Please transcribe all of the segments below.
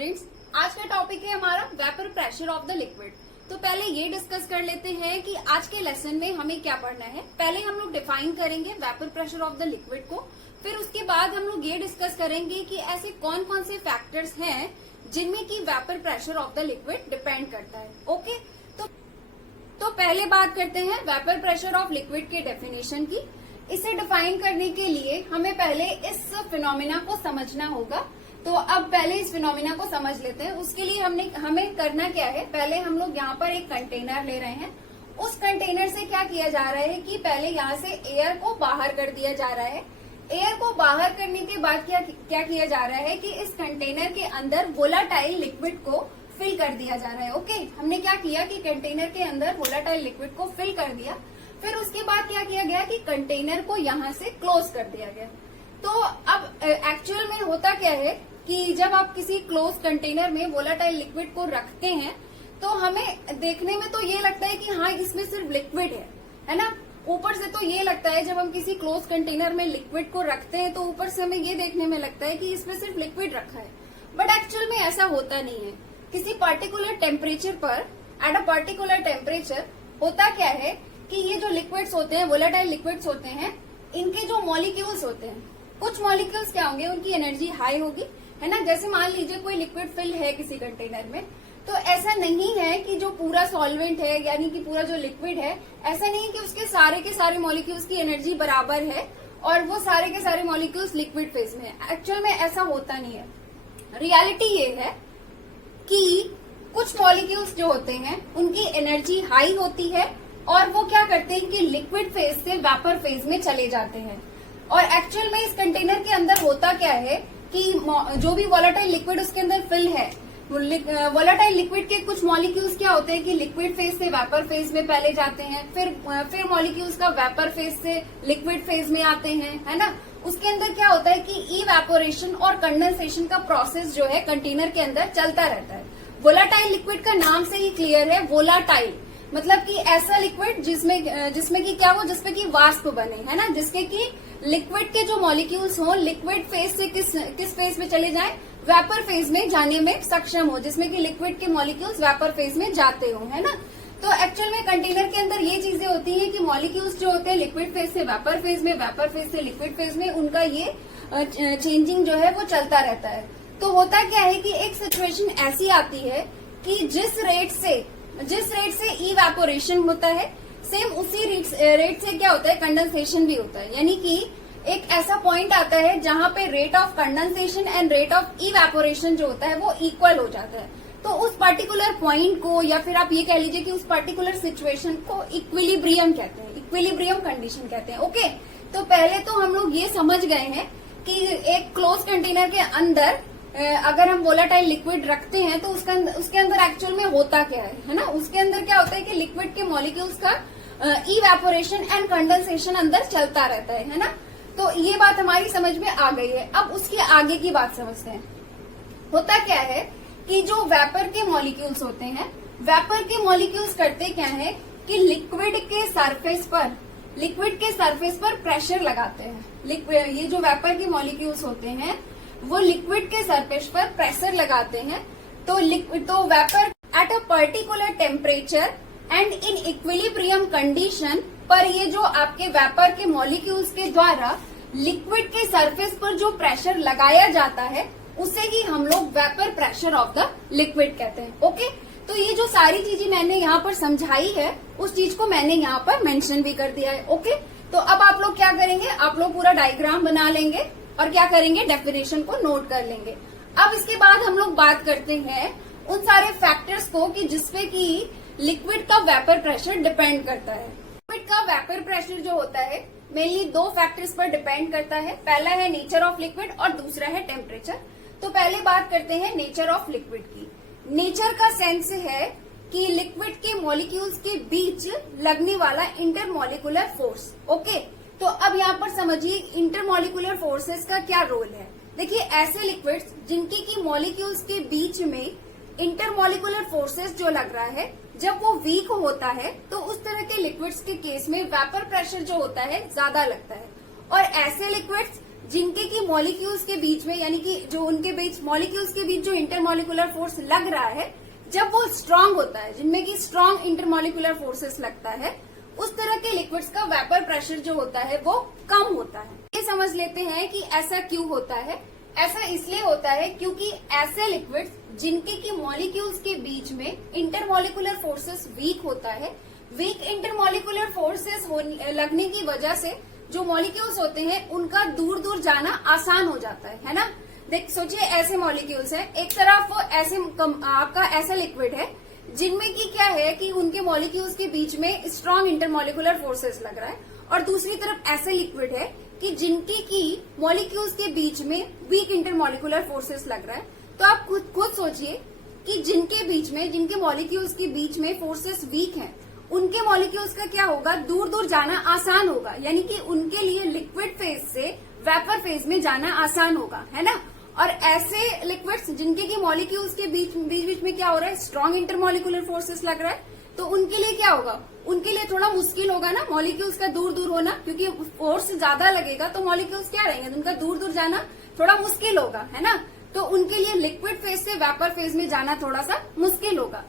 Students, आज का topic है हमारा vapour pressure of the liquid. तो पहले ये डिस्कस कर लेते हैं कि आज के लेसन में हमें क्या पढ़ना है। पहले हम लोग डिफाइन करेंगे vapour pressure of the liquid को, फिर उसके बाद हम लोग ये डिस्कस करेंगे कि ऐसे कौन कौन से फैक्टर्स हैं जिनमें की vapour pressure of the liquid depend करता है। ओके, तो पहले बात करते हैं वेपर प्रेशर ऑफ लिक्विड के डेफिनेशन की। इसे डिफाइन करने के लिए हमें पहले इस फिनोमिना को समझना होगा। तो अब पहले इस फिनोमिना को समझ लेते हैं। उसके लिए हमें करना क्या है, पहले हम लोग यहाँ पर एक कंटेनर ले रहे हैं। उस कंटेनर से क्या किया जा रहा है कि पहले यहाँ से एयर को बाहर कर दिया जा रहा है। एयर को बाहर करने के बाद क्या किया जा रहा है कि इस कंटेनर के अंदर वोलाटाइल लिक्विड को फिल कर दिया जा रहा है। ओके, हमने क्या किया कि कंटेनर के अंदर वोलाटाइल लिक्विड को फिल कर दिया। फिर उसके बाद क्या किया गया कि कंटेनर को यहाँ से क्लोज कर दिया गया। तो अब एक्चुअल में होता क्या है कि जब आप किसी क्लोज कंटेनर में वोलाटाइल लिक्विड को रखते हैं तो हमें देखने में तो ये लगता है कि हाँ इसमें सिर्फ लिक्विड है ना। ऊपर से तो ये लगता है, जब हम किसी क्लोज कंटेनर में लिक्विड को रखते हैं तो ऊपर से हमें ये देखने में लगता है कि इसमें सिर्फ लिक्विड रखा है, बट एक्चुअल में ऐसा होता नहीं है। किसी पर्टिकुलर टेम्परेचर पर, एट अ पर्टिकुलर टेम्परेचर होता क्या है कि ये जो लिक्विड्स होते हैं, वोलाटाइल लिक्विड्स होते हैं, इनके जो मॉलिक्यूल्स होते हैं, कुछ मॉलिक्यूल्स क्या होंगे, उनकी एनर्जी हाई होगी, है ना। जैसे मान लीजिए कोई लिक्विड फिल है किसी कंटेनर में, तो ऐसा नहीं है कि जो पूरा सॉल्वेंट है यानी कि पूरा जो लिक्विड है, ऐसा नहीं है कि उसके सारे के सारे मॉलिक्यूल्स की एनर्जी बराबर है और वो सारे के सारे मॉलिक्यूल्स लिक्विड फेज में है। एक्चुअल में ऐसा होता नहीं है। रियलिटी ये है कि कुछ मॉलिक्यूल्स जो होते हैं उनकी एनर्जी हाई होती है और वो क्या करते हैं कि लिक्विड फेज से वेपर फेज में चले जाते हैं। और एक्चुअल में इस कंटेनर के अंदर होता क्या है कि जो भी वोलाटाइल लिक्विड उसके अंदर फिल है, वोलाटाइल लिक्विड के कुछ मॉलिक्यूल्स क्या होते हैं कि लिक्विड फेज से वेपर फेज में पहले जाते हैं, फिर मॉलिक्यूल्स का वेपर फेज से लिक्विड फेज में आते हैं, है ना। उसके अंदर क्या होता है कि इवेपोरेशन और कंडेंसेशन का प्रोसेस जो है कंटेनर के अंदर चलता रहता है। वोलाटाइल लिक्विड का नाम से ही क्लियर है, वोलाटाइल मतलब कि ऐसा लिक्विड जिसमें कि क्या हो, जिसमें कि वाष्प बने, है ना, जिसके कि लिक्विड के जो मॉलिक्यूल्स हो लिक्विड फेज से किस फेज में चले जाएं, वेपर फेज में जाने में सक्षम हो, जिसमें कि लिक्विड के मॉलिक्यूल्स वेपर फेज में जाते हो, है ना। तो एक्चुअल में कंटेनर के अंदर ये चीजें होती हैं कि मॉलिक्यूल्स जो होते हैं लिक्विड फेज से वेपर फेज में, वेपर फेज से लिक्विड फेज में, उनका ये चेंजिंग जो है वो चलता रहता है। तो होता क्या है कि एक सिचुएशन ऐसी आती है कि जिस रेट से इवेपोरेशन होता है, सेम उसी रेट से क्या होता है, कंडेंसेशन भी होता है। यानी कि एक ऐसा पॉइंट आता है जहां पे rate of condensation and rate of evaporation जो होता है वो इक्वल हो जाता है। तो उस पर्टिकुलर पॉइंट को, या फिर आप ये कह लीजिए कि उस पर्टिकुलर सिचुएशन को इक्विलिब्रियम कहते हैं, इक्विलिब्रियम कंडीशन कहते हैं। ओके, तो पहले तो हम लोग ये समझ गए हैं कि एक क्लोज कंटेनर के अंदर अगर हम वोलाटाइल लिक्विड रखते हैं तो उसके अंदर एक्चुअल में होता क्या है ना। उसके अंदर क्या होता है कि लिक्विड के मॉलिक्यूल्स का इवेपोरेशन एंड कंडेंसेशन अंदर चलता रहता है ना। तो ये बात हमारी समझ में आ गई है। अब उसके आगे की बात समझते हैं। होता क्या है कि जो वेपर के मॉलिक्यूल्स होते हैं, वेपर के मॉलिक्यूल्स करते क्या है कि लिक्विड के सरफेस पर प्रेशर लगाते हैं। ये जो वेपर के मॉलिक्यूल्स होते हैं वो लिक्विड के सरफेस पर प्रेशर लगाते हैं। तो vapour at a particular temperature and in equilibrium condition पर, ये जो आपके वेपर के मॉलिक्यूल्स के द्वारा लिक्विड के सरफेस पर जो प्रेशर लगाया जाता है उसे ही हम लोग vapour pressure of the liquid कहते हैं। ओके, तो ये जो सारी चीजें मैंने यहाँ पर समझाई है उस चीज को मैंने यहाँ पर मेंशन भी कर दिया है। ओके, तो अब आप लोग क्या करेंगे, आप लोग पूरा डायग्राम बना लेंगे और क्या करेंगे, डेफिनेशन को नोट कर लेंगे। अब इसके बाद हम लोग बात करते हैं उन सारे फैक्टर्स को कि जिसपे कि लिक्विड का वेपर प्रेशर डिपेंड करता है। लिक्विड का वेपर प्रेशर जो होता है मेनली दो फैक्टर्स पर डिपेंड करता है। पहला है नेचर ऑफ लिक्विड और दूसरा है टेम्परेचर। तो पहले बात करते हैं नेचर ऑफ लिक्विड की। नेचर का सेंस है कि लिक्विड के मॉलिक्यूल्स के बीच लगने वाला इंटरमॉलिक्यूलर फोर्स। ओके, तो अब यहाँ पर समझिए इंटरमॉलिक्यूलर फोर्सेस का क्या रोल है। देखिए, ऐसे लिक्विड्स जिनकी की मॉलिक्यूल्स के बीच में इंटरमॉलिक्यूलर फोर्सेस जो लग रहा है, जब वो वीक होता है तो उस तरह के लिक्विड्स के केस में वेपर प्रेशर जो होता है ज्यादा लगता है। और ऐसे लिक्विड्स जिनके की मॉलिक्यूल्स के बीच में, यानी कि जो उनके बीच मॉलिक्यूल्स के बीच जो इंटरमॉलिकुलर फोर्स लग रहा है, जब वो स्ट्रांग होता है, जिनमें की स्ट्रांग इंटरमॉलिकुलर फोर्सेस लगता है, उस तरह के लिक्विड्स का वेपर प्रेशर जो होता है वो कम होता है। ये समझ लेते हैं कि ऐसा क्यों होता है। ऐसा इसलिए होता है क्योंकि ऐसे लिक्विड्स जिनके की मॉलिक्यूल्स के बीच में इंटरमॉलिकुलर फोर्सेस वीक होता है, वीक इंटरमॉलिकुलर फोर्सेस लगने की वजह से जो मॉलिक्यूल्स होते हैं उनका दूर दूर जाना आसान हो जाता है ना। देख सोचिए, ऐसे मॉलिक्यूल्स है, एक तरफ ऐसे आपका ऐसा लिक्विड है जिनमें की क्या है कि उनके मॉलिक्यूल्स के बीच में स्ट्रॉन्ग इंटरमॉलिकुलर फोर्सेस लग रहा है, और दूसरी तरफ ऐसे लिक्विड है कि जिनके की मॉलिक्यूल्स के बीच में वीक इंटरमॉलिकुलर फोर्सेस लग रहा है। तो आप खुद सोचिए कि जिनके बीच में, जिनके मॉलिक्यूल्स के बीच में फोर्सेस वीक हैं, उनके मॉलिक्यूल्स का क्या होगा, दूर दूर जाना आसान होगा, यानी कि उनके लिए लिक्विड फेज से वेपर फेज में जाना आसान होगा, है ना। और ऐसे लिक्विड्स जिनके की मॉलिक्यूल्स के बीच में क्या हो रहा है, स्ट्रॉन्ग इंटरमॉलिकुलर फोर्सेस लग रहा है, तो उनके लिए क्या होगा, उनके लिए थोड़ा मुश्किल होगा ना मॉलिक्यूल्स का दूर दूर होना, क्योंकि फोर्स ज्यादा लगेगा तो मॉलिक्यूल्स क्या रहेंगे, उनका दूर दूर जाना थोड़ा मुश्किल होगा, है ना। तो उनके लिए लिक्विड फेज से वेपर फेज में जाना थोड़ा सा मुश्किल होगा।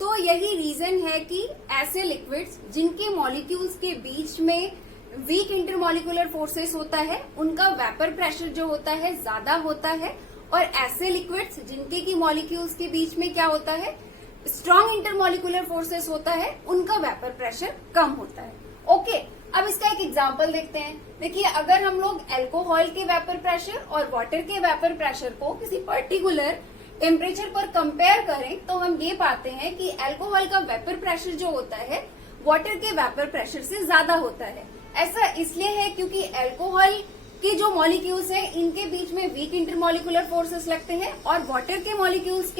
तो यही रीजन है कि ऐसे लिक्विड्स जिनके मॉलिक्यूल्स के बीच में वीक इंटरमॉलिकुलर फोर्सेस होता है, उनका वेपर प्रेशर जो होता है ज्यादा होता है, और ऐसे लिक्विड्स जिनके की मॉलिक्यूल्स के बीच में क्या होता है, स्ट्रॉन्ग इंटरमॉलिकुलर फोर्सेस होता है, उनका वेपर प्रेशर कम होता है। ओके, अब इसका एक एग्जांपल देखते हैं। देखिए, अगर हम लोग अल्कोहल के वेपर प्रेशर और वाटर के वेपर प्रेशर को किसी पर्टिकुलर टेम्परेचर पर कंपेयर करें, तो हम ये पाते हैं कि अल्कोहल का वेपर प्रेशर जो होता है वाटर के वेपर प्रेशर से ज्यादा होता है। ऐसा इसलिए है क्योंकि अल्कोहल के जो मॉलिक्यूल्स हैं, इनके बीच में वीक इंटरमॉलिकुलर फोर्सेस लगते हैं, और वाटर के मॉलिक्यूल्स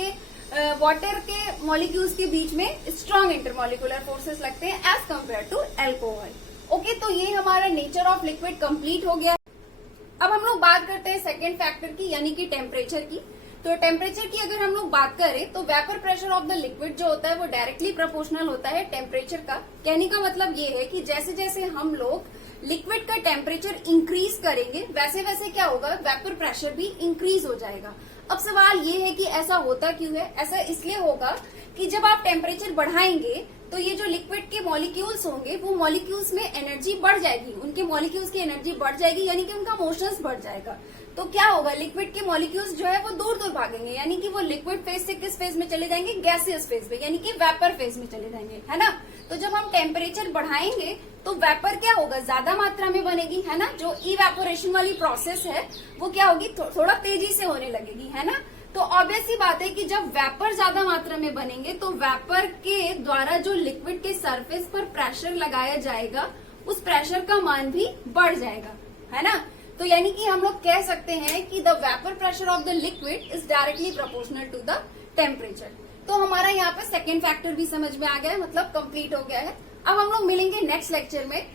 के बीच में स्ट्रॉन्ग इंटरमॉलिकुलर फोर्सेस लगते हैं as compared to alcohol. Okay, तो ये हमारा नेचर ऑफ लिक्विड कंप्लीट हो गया। अब हम लोग बात करते हैं सेकेंड फैक्टर की, यानी कि टेम्परेचर की। तो टेम्परेचर की अगर हम लोग बात करें तो vapour pressure of the liquid जो होता है वो डायरेक्टली प्रोपोर्शनल होता है टेम्परेचर का। कहने का मतलब ये है कि जैसे जैसे हम लोग लिक्विड का टेम्परेचर इंक्रीज करेंगे, वैसे वैसे क्या होगा, वेपर प्रेशर भी इंक्रीज हो जाएगा। अब सवाल ये है कि ऐसा होता क्यों है। ऐसा इसलिए होगा कि जब आप टेम्परेचर बढ़ाएंगे तो ये जो लिक्विड के मॉलिक्यूल्स होंगे वो मॉलिक्यूल्स में एनर्जी बढ़ जाएगी, उनके मॉलिक्यूल्स की एनर्जी बढ़ जाएगी, यानी कि उनका मोशंस बढ़ जाएगा। तो क्या होगा, लिक्विड के मॉलिक्यूल्स जो है वो दूर दूर भागेंगे, यानी कि वो लिक्विड फेज से किस फेज में चले जाएंगे, गैसियस फेज में, यानी कि वेपर फेज में चले जाएंगे, है ना। तो जब हम टेम्परेचर बढ़ाएंगे तो वेपर क्या होगा, ज्यादा मात्रा में बनेगी, है ना। जो इवेपोरेशन वाली प्रोसेस है वो क्या होगी, थोड़ा तेजी से होने लगेगी, है ना। तो ऑब्वियस सी बात है कि जब वेपर ज्यादा मात्रा में बनेंगे तो वेपर के द्वारा जो लिक्विड के सरफेस पर प्रेशर लगाया जाएगा उस प्रेशर का मान भी बढ़ जाएगा, है ना। तो यानी कि हम लोग कह सकते हैं कि the vapour pressure of the liquid is directly proportional to the temperature. तो हमारा यहाँ पे सेकेंड फैक्टर भी समझ में आ गया है, मतलब कंप्लीट हो गया है। अब हम लोग मिलेंगे नेक्स्ट लेक्चर में